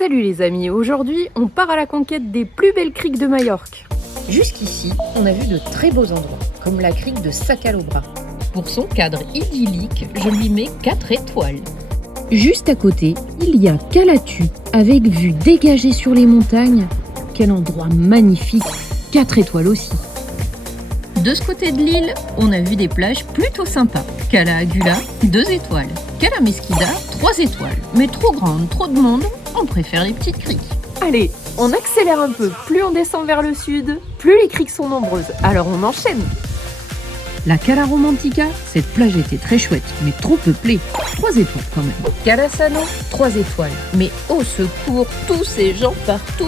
Salut les amis, aujourd'hui on part à la conquête des plus belles criques de Majorque. Jusqu'ici, on a vu de très beaux endroits, comme la crique de Sacalobra. Pour son cadre idyllique, je lui mets 4 étoiles. Juste à côté, il y a Calatu, avec vue dégagée sur les montagnes. Quel endroit magnifique, 4 étoiles aussi. De ce côté de l'île, on a vu des plages plutôt sympas. Cala Agula, 2 étoiles. Cala Mesquida, 3 étoiles. Mais trop grande, trop de monde, on préfère les petites criques. Allez, on accélère un peu, plus on descend vers le sud, plus les criques sont nombreuses, alors on enchaîne. La Cala Romantica, cette plage était très chouette, mais trop peuplée. 3 étoiles quand même. Cala Sano, 3 étoiles. Mais au secours, tous ces gens partout.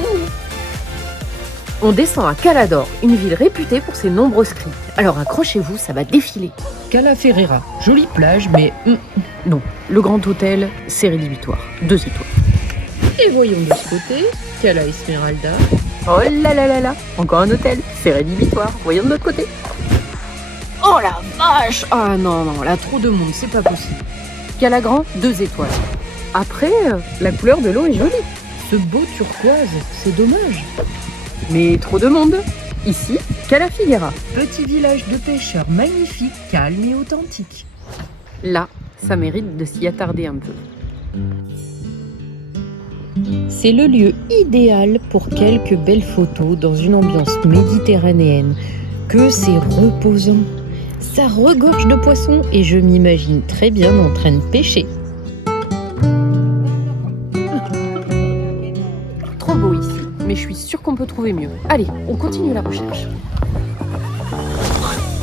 On descend à Calador, une ville réputée pour ses nombreuses criques. Alors accrochez-vous, ça va défiler. Cala Ferreira, jolie plage, mais Non, le Grand Hôtel, c'est rédhibitoire, 2 étoiles. Et voyons de ce côté, Cala Esmeralda. Oh là là là là, encore un hôtel, c'est rédhibitoire, voyons de l'autre côté. Oh la vache! Ah non, non, là trop de monde, c'est pas possible. Calagrand, 2 étoiles. Après, la couleur de l'eau est jolie. Ce beau turquoise, c'est dommage. Mais trop de monde. Ici, Cala Figuera. Petit village de pêcheurs magnifique, calme et authentique. Là, ça mérite de s'y attarder un peu. C'est le lieu idéal pour quelques belles photos dans une ambiance méditerranéenne. Que c'est reposant. Ça regorge de poissons et je m'imagine très bien en train de pêcher. Trop beau ici, mais je suis sûre qu'on peut trouver mieux. Allez, on continue la recherche.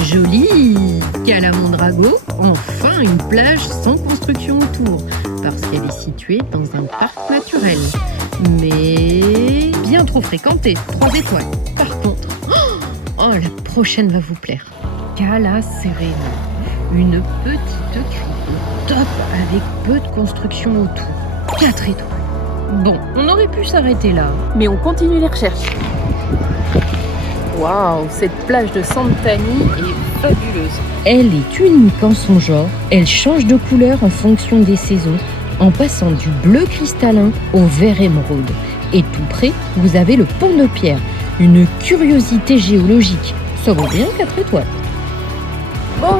Joli! Cala Mondrago, enfin une plage sans construction autour, parce qu'elle est située dans un parc naturel. Mais bien trop fréquentée, 3 étoiles. Par contre, la prochaine va vous plaire. Cala Serena, une petite crique top avec peu de construction autour. 4 étoiles. Bon, on aurait pu s'arrêter là. Mais on continue les recherches. Waouh, cette plage de Santani est fabuleuse. Elle est unique en son genre, elle change de couleur en fonction des saisons, en passant du bleu cristallin au vert émeraude. Et tout près, vous avez le pont de pierre, une curiosité géologique. Ça vaut bien 4 étoiles. Bon,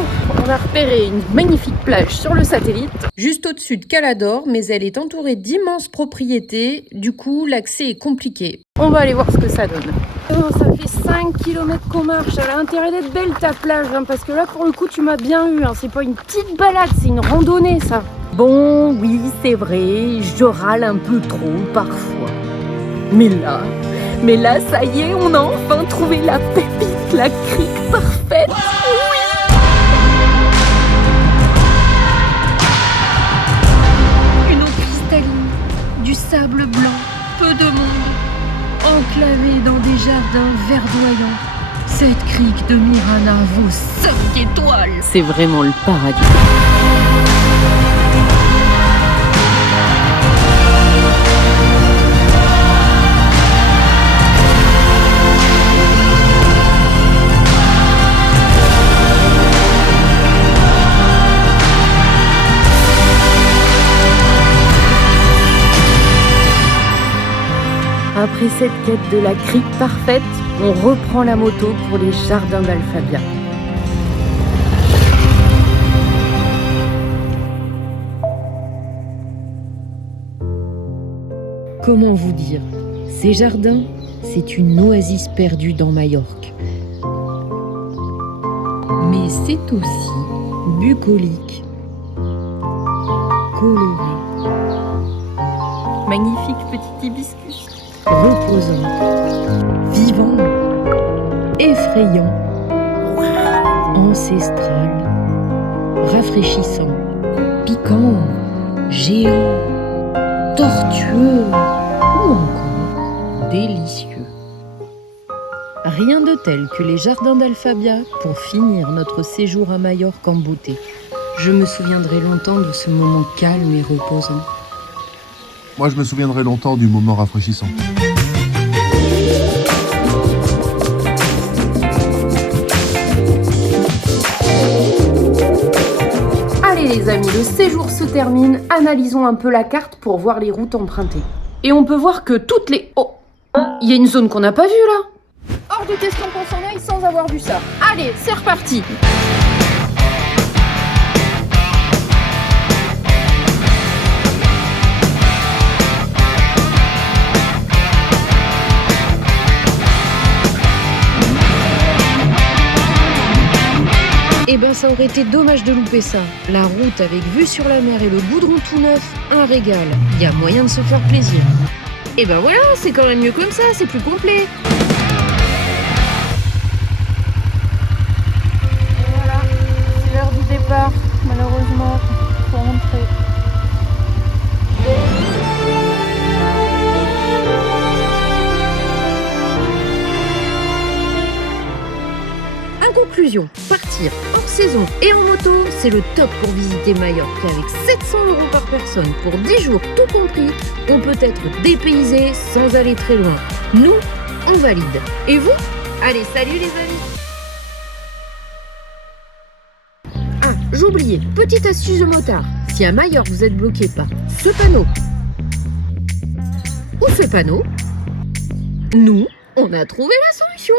on a repéré une magnifique plage sur le satellite. Juste au-dessus de Calador, mais elle est entourée d'immenses propriétés, du coup l'accès est compliqué. On va aller voir ce que ça donne. Oh, ça fait 5 km qu'on marche, elle a intérêt d'être belle ta plage, parce que là pour le coup tu m'as bien eu, c'est pas une petite balade, c'est une randonnée ça. Bon, oui c'est vrai, je râle un peu trop parfois. Mais là ça y est, on a enfin trouvé la pépite, la crique parfaite. Du sable blanc, peu de monde, enclavé dans des jardins verdoyants. Cette crique de Mirana vaut 5 étoiles. C'est vraiment le paradis. Après cette quête de la crique parfaite, on reprend la moto pour les jardins d'Alfabia. Comment vous dire? Ces jardins, c'est une oasis perdue dans Majorque. Mais c'est aussi bucolique, coloré, Magnifique petit hibiscus. reposant, vivant, effrayant, ancestral, rafraîchissant, piquant, géant, tortueux ou encore délicieux. Rien de tel que les jardins d'Alfabia pour finir notre séjour à Majorque en beauté. Je me souviendrai longtemps de ce moment calme et reposant. Moi, je me souviendrai longtemps du moment rafraîchissant. Allez les amis, le séjour se termine. Analysons un peu la carte pour voir les routes empruntées. Et on peut voir que toutes les... Oh, il y a une zone qu'on n'a pas vue là. Hors de question qu'on s'en aille sans avoir vu ça. Allez, c'est reparti. Eh ben ça aurait été dommage de louper ça. La route avec vue sur la mer et le goudron tout neuf, un régal. Il y a moyen de se faire plaisir. Eh ben voilà, c'est quand même mieux comme ça, c'est plus complet. Voilà, c'est l'heure du départ, malheureusement, faut rentrer. En conclusion, partir hors saison et en moto, c'est le top pour visiter Majorque. Avec 700 € par personne pour 10 jours tout compris, on peut être dépaysé sans aller très loin. Nous, on valide. Et vous? Allez, salut les amis! Ah, j'oubliais, petite astuce de motard. Si à Majorque vous êtes bloqué par ce panneau ou ce panneau, nous, on a trouvé la solution.